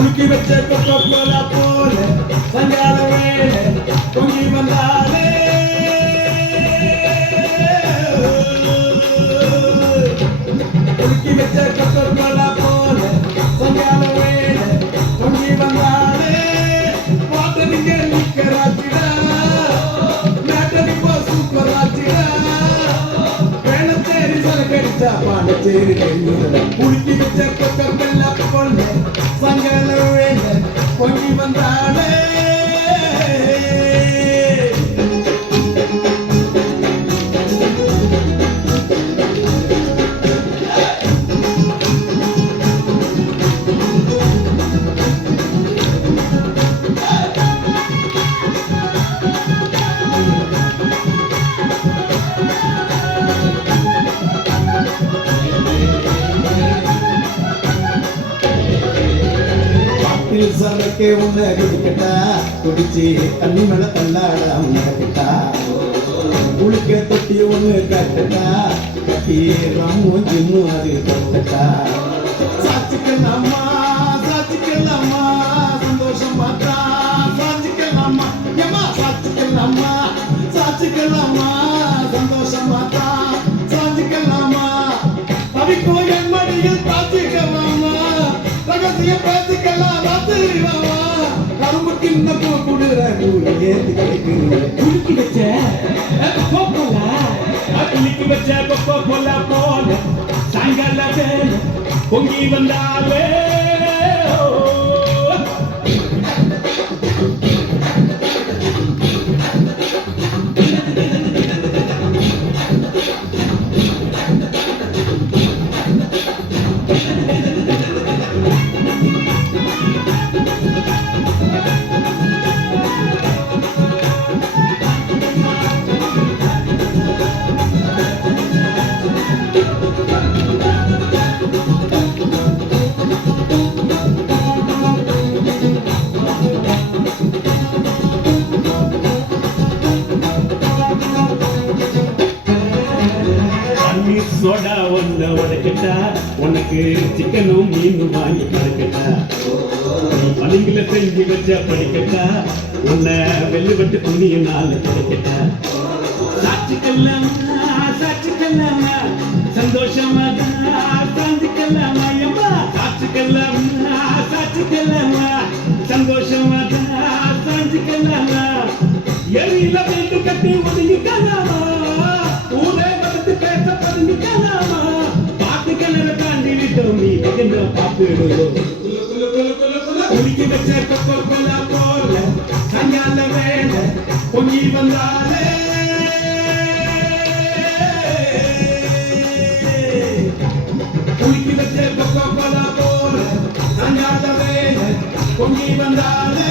உலுக்கி வச்ச Coca Cola போல சங்கால வேலை பொங்கி வந்தாலே உலுக்கி வச்ச கொக்கோ கோலா போல சங்கால வேலை பொங்கி வந்தாலே பாட்டனிங்க நிக்கராச்சிடா மேட்டனிப்போ சூப்பர் ஆச்சிடா வேணச்சேரி சலக்கடிச்சா பாண்டச்சேரி உலுக்கி வச்ச கொக்கோ கோலா போல சங்கால வேலை பொங்கி வந்தாலே சமைக்க உன்னை குடிக்கட்டா குடிச்சு தண்ணி மேல தள்ளாட உன்னக்கிட்டா குளிக்க தொட்டி ஒண்ணு கட்டட்டா கட்டி ரம்மும் ஜிம்மும் அது கட்டட்டா சாச்சிக்கலாமா சாச்சிக்கலாமா சந்தோஷமா தான் சாச்சிக்கலாமா ஏமா சாச்சிக்கலாமா சாச்சிக்கலாமா சந்தோஷமா தான் சாச்சிக்கலாமா தவிக்கோ என் மடியில் தாச்சிக்கலாமா ரகசிய பேசிக்கலாம் கரும்பு கிண்ண கொடுற ஏத்தி குலுக்கி வச்ச குலுக்கி வச்ச கொக்கோ கோலா போல சாயங்கால வேலை பொங்கி வந்தாலே சோடா ஒன்ன உடைக்கட்டா உனக்கு சிக்கனும் மீனும் வாங்கி படைக்கட்டா பணிகளை செஞ்சு வச்ச படிக்கட்டா உன்னை வெள்ளுபட்டு துணியும் நாள் கிடைக்கட்டா சாட்சிக்கல்லாமா சாட்சிக்கல்லாமா சந்தோஷமாக சாந்திக்கல்லாமா எம்மா சாட்சிக்கல்லாமா சாட்சிக்கல்லாமா சந்தோஷமாக சாந்திக்கல்லாமா எரியில பேட்டு கட்டி ஒதுங்கிக்கலாமா ஊரே வந்து பேச பதுங்கிக்கலாமா பாட்டு கிணற தாண்டி விட்டோம் நீ என்ன பார்த்துடுவோம் குலுக்கி வச்ச கொக்கோ கோலா போல சங்கால வேலை பொங்கி வந்தாலே குலுக்கி வச்ச கொக்கோ கோலா போல சங்கால வேலை பொங்கி வந்தாலே